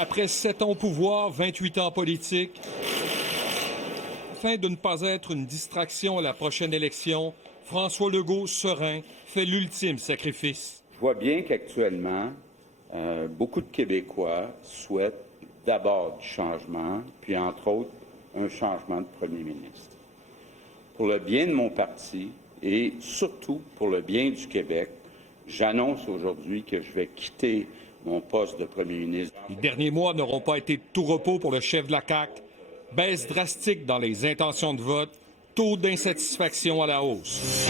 Après 7 ans au pouvoir, 28 ans politique, afin de ne pas être une distraction à la prochaine élection, François Legault, serein, fait l'ultime sacrifice. Je vois bien qu'actuellement, beaucoup de Québécois souhaitent d'abord du changement, puis entre autres, un changement de premier ministre. Pour le bien de mon parti et surtout pour le bien du Québec, j'annonce aujourd'hui que je vais quitter mon poste de premier ministre. Les derniers mois n'auront pas été de tout repos pour le chef de la CAQ. Baisse drastique dans les intentions de vote, taux d'insatisfaction à la hausse.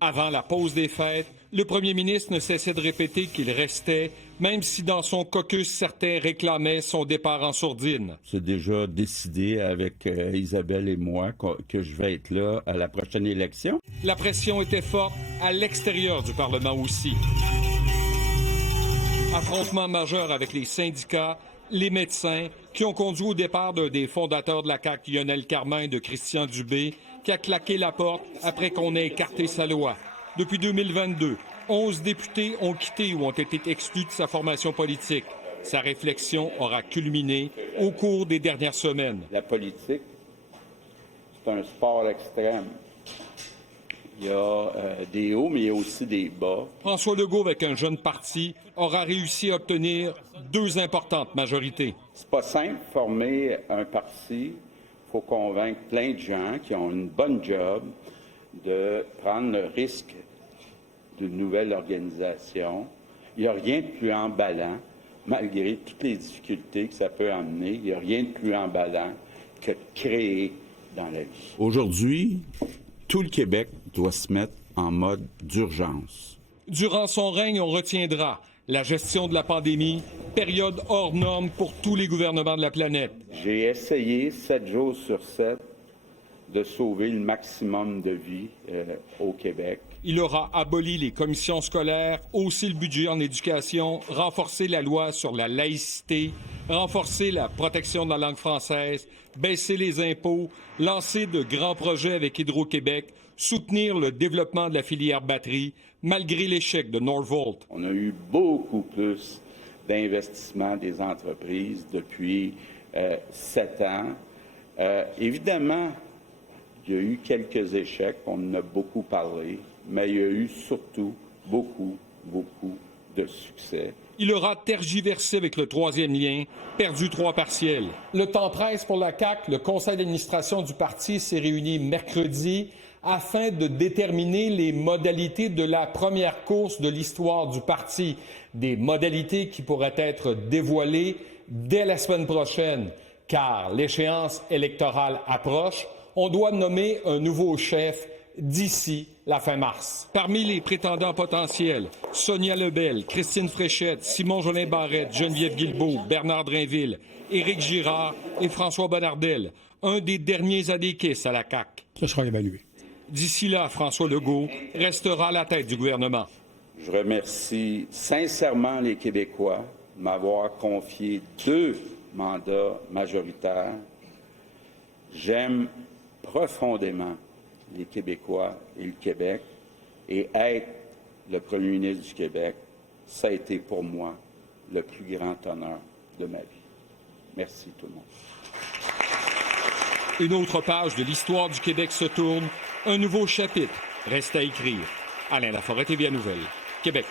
Avant la pause des fêtes, le premier ministre ne cessait de répéter qu'il restait, même si dans son caucus, certains réclamaient son départ en sourdine. C'est déjà décidé avec Isabelle et moi que je vais être là à la prochaine élection. La pression était forte à l'extérieur du Parlement aussi. Affrontement majeur avec les syndicats, les médecins, qui ont conduit au départ d'un des fondateurs de la CAQ, Lionel Carman, et de Christian Dubé, qui a claqué la porte après qu'on ait écarté sa loi. Depuis 2022, 11 députés ont quitté ou ont été exclus de sa formation politique. Sa réflexion aura culminé au cours des dernières semaines. La politique, c'est un sport extrême. Il y a des hauts, mais il y a aussi des bas. François Legault, avec un jeune parti, aura réussi à obtenir 2 importantes majorités. C'est pas simple, former un parti. Il faut convaincre plein de gens qui ont une bonne job de prendre le risque d'une nouvelle organisation. Il n'y a rien de plus emballant, malgré toutes les difficultés que ça peut amener. Il n'y a rien de plus emballant que de créer dans la vie. Aujourd'hui, tout le Québec doit se mettre en mode d'urgence. Durant son règne, on retiendra la gestion de la pandémie, période hors norme pour tous les gouvernements de la planète. J'ai essayé 7 jours sur 7 de sauver le maximum de vies au Québec. Il aura aboli les commissions scolaires, haussé le budget en éducation, renforcé la loi sur la laïcité, renforcé la protection de la langue française, baissé les impôts, lancé de grands projets avec Hydro-Québec, soutenir le développement de la filière batterie, malgré l'échec de Norvolt. On a eu beaucoup plus d'investissement des entreprises depuis 7 ans. Évidemment, il y a eu quelques échecs, on en a beaucoup parlé, mais il y a eu surtout beaucoup de succès. Il aura tergiversé avec le 3e lien, perdu 3 partiels. Le temps presse pour la CAQ. Le conseil d'administration du parti s'est réuni mercredi afin de déterminer les modalités de la première course de l'histoire du parti. Des modalités qui pourraient être dévoilées dès la semaine prochaine, car l'échéance électorale approche. On doit nommer un nouveau chef d'ici la fin mars. Parmi les prétendants potentiels, Sonia Lebel, Christine Fréchette, Simon-Jolin Barrette, Geneviève Guilbeault, Bernard Drainville, Éric Girard et François Bonnardel, un des derniers adéquistes à la CAQ. Ce sera évalué. D'ici là, François Legault restera à la tête du gouvernement. Je remercie sincèrement les Québécois de m'avoir confié 2 mandats majoritaires. J'aime profondément les Québécois et le Québec, et être le premier ministre du Québec, ça a été pour moi le plus grand honneur de ma vie. Merci tout le monde. Une autre page de l'histoire du Québec se tourne. Un nouveau chapitre reste à écrire. Alain Laforêt, TVA Nouvelle, Québec.